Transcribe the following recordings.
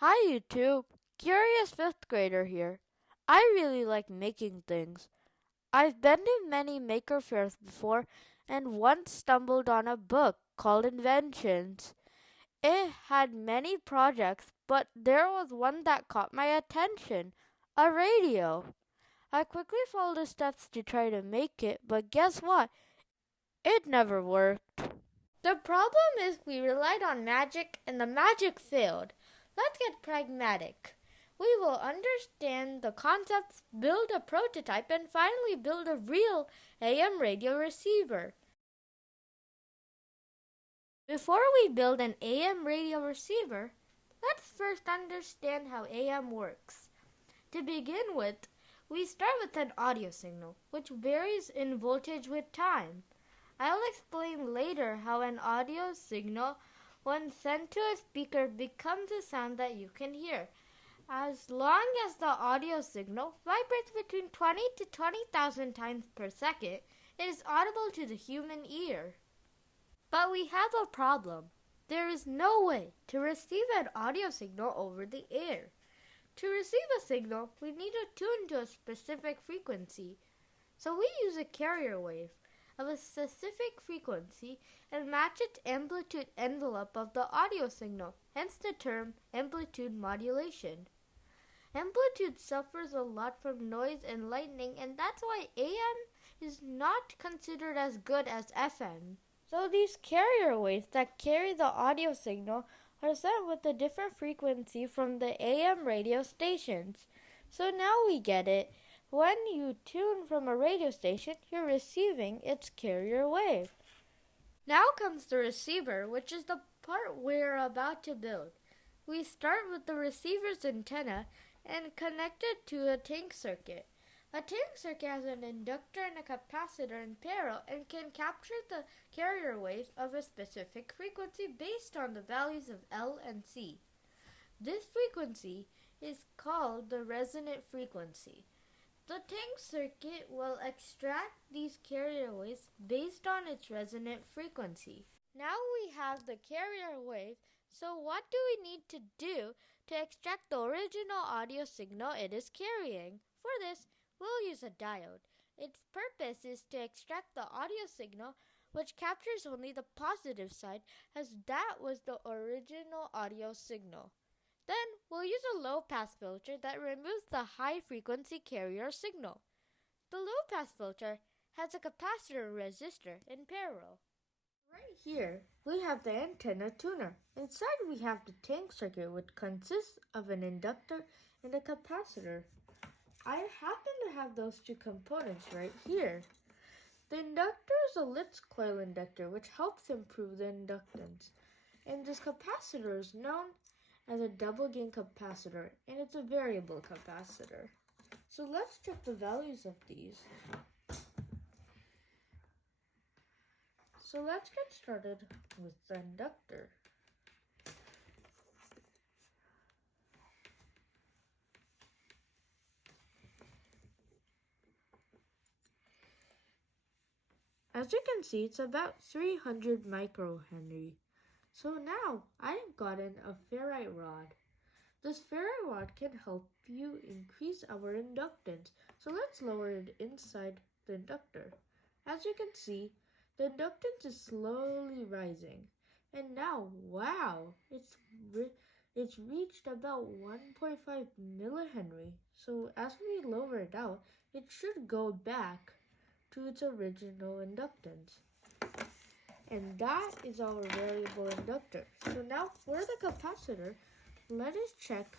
Hi YouTube, curious 5th grader here. I really like making things. I've been to many maker fairs before and once stumbled on a book called Inventions. It had many projects, but there was one that caught my attention, a radio. I quickly followed the steps to try to make it, but guess what? It never worked. The problem is we relied on magic and the magic failed. Let's get pragmatic. We will understand the concepts, build a prototype, and finally build a real AM radio receiver. Before we build an AM radio receiver, let's first understand how AM works. To begin with, we start with an audio signal, which varies in voltage with time. I'll explain later how an audio signal, when sent to a speaker, becomes a sound that you can hear. As long as the audio signal vibrates between 20 to 20,000 times per second, it is audible to the human ear. But we have a problem. There is no way to receive an audio signal over the air. To receive a signal, we need to tune to a specific frequency. So we use a carrier wave of a specific frequency and match its amplitude envelope of the audio signal, hence the term amplitude modulation. Amplitude suffers a lot from noise and lightning, and that's why AM is not considered as good as FM. So these carrier waves that carry the audio signal are sent with a different frequency from the AM radio stations. So now we get it. When you tune from a radio station, you're receiving its carrier wave. Now comes the receiver, which is the part we're about to build. We start with the receiver's antenna and connect it to a tank circuit. A tank circuit has an inductor and a capacitor in parallel and can capture the carrier waves of a specific frequency based on the values of L and C. This frequency is called the resonant frequency. The tank circuit will extract these carrier waves based on its resonant frequency. Now we have the carrier wave, so what do we need to do to extract the original audio signal it is carrying? For this, we'll use a diode. Its purpose is to extract the audio signal which captures only the positive side, as that was the original audio signal. Then we'll use a low-pass filter that removes the high-frequency carrier signal. The low-pass filter has a capacitor resistor in parallel. Right here, we have the antenna tuner. Inside we have the tank circuit, which consists of an inductor and a capacitor. I happen to have those two components right here. The inductor is a Litz coil inductor, which helps improve the inductance. And this capacitor is known as a double gain capacitor, and it's a variable capacitor. So let's check the values of these. So let's get started with the inductor. As you can see, it's about 300 microhenry. So now I've gotten a ferrite rod. This ferrite rod can help you increase our inductance. So let's lower it inside the inductor. As you can see, the inductance is slowly rising. And now, wow, it's reached about 1.5 millihenry. So as we lower it out, it should go back to its original inductance. And that is our variable inductor. So now for the capacitor, let us check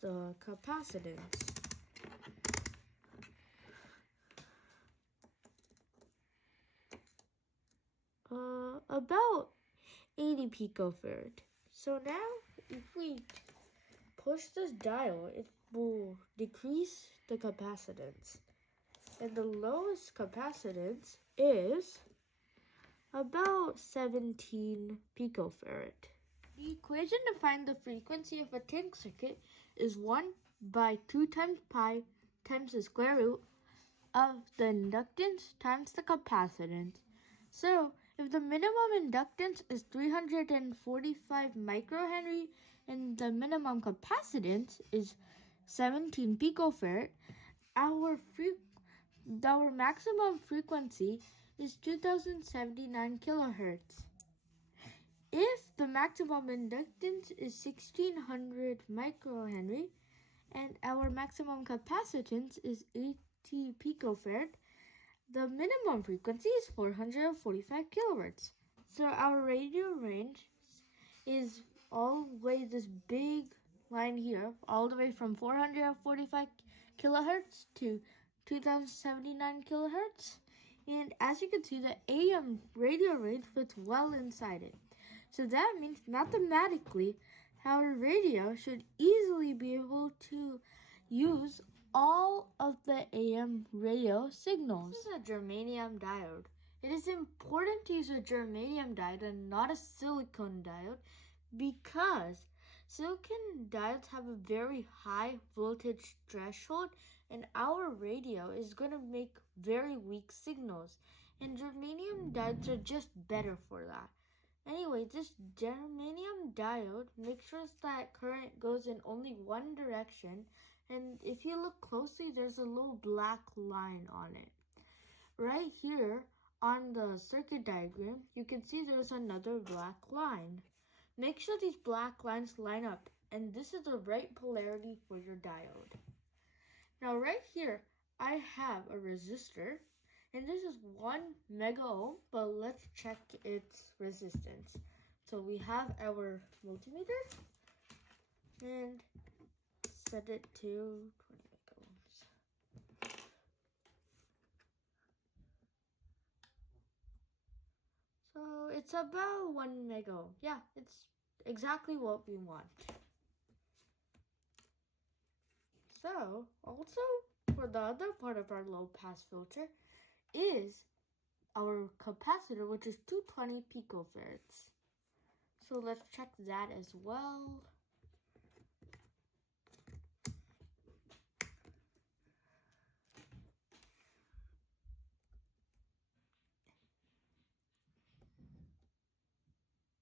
the capacitance. About 80 picofarad. So now if we push this dial, it will decrease the capacitance. And the lowest capacitance is about 17 picofarad. The equation to find the frequency of a tank circuit is 1 by 2 times pi times the square root of the inductance times the capacitance. So if the minimum inductance is 345 microhenry and the minimum capacitance is 17 picofarad. Our maximum frequency is 2079 kilohertz. If the maximum inductance is 1600 microhenry and our maximum capacitance is 80 picofarad, the minimum frequency is 445 kilohertz. So our radio range is all the way this big line here, all the way from 445 kilohertz to 2079 kilohertz. And as you can see, the AM radio range fits well inside it. So that means mathematically, our radio should easily be able to use all of the AM radio signals. This is a germanium diode. It is important to use a germanium diode and not a silicon diode because silicon diodes have a very high voltage threshold and our radio is going to make very weak signals. And germanium diodes are just better for that. Anyway, this germanium diode makes sure that current goes in only one direction, and if you look closely, there's a little black line on it. Right here on the circuit diagram, you can see there's another black line. Make sure these black lines line up, and this is the right polarity for your diode. Now right here, I have a resistor, and this is 1 mega ohm, but let's check its resistance. So we have our multimeter and set it to 20 mega ohms. So it's about 1 mega ohm. Yeah, it's exactly what we want. So also for the other part of our low pass filter is our capacitor, which is 220 picofarads. So let's check that as well.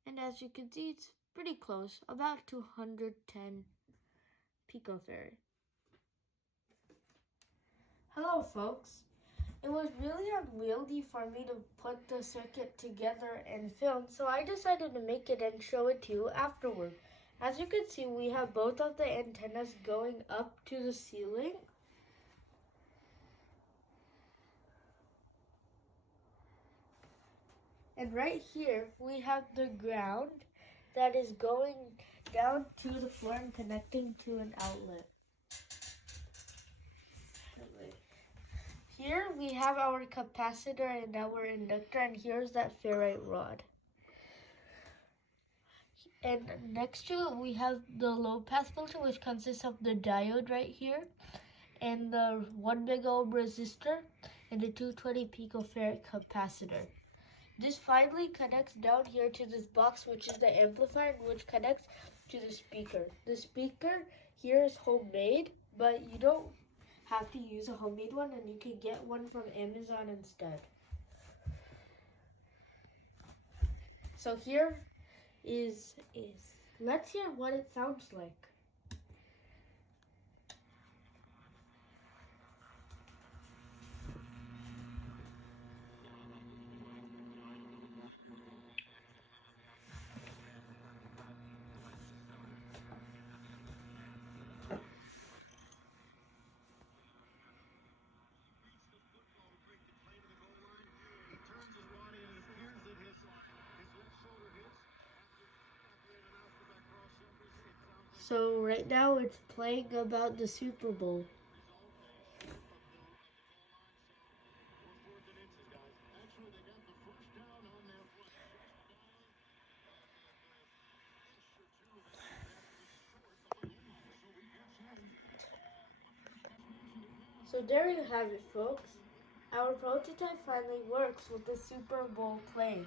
And as you can see, it's pretty close, about 210 picofarad. Hello folks. It was really unwieldy for me to put the circuit together and film, so I decided to make it and show it to you afterward. As you can see, we have both of the antennas going up to the ceiling. And right here, we have the ground that is going down to the floor and connecting to an outlet. Here we have our capacitor and our inductor, and here's that ferrite rod. And next to it we have the low pass filter, which consists of the diode right here, and the 1 mega ohm resistor, and the 220 picofarad capacitor. This finally connects down here to this box, which is the amplifier, which connects to the speaker. The speaker here is homemade, but you don't have to use a homemade one, and you can get one from Amazon instead. So here is let's hear what it sounds like. So right now it's playing about the Super Bowl. So there you have it, folks. Our prototype finally works with the Super Bowl playing.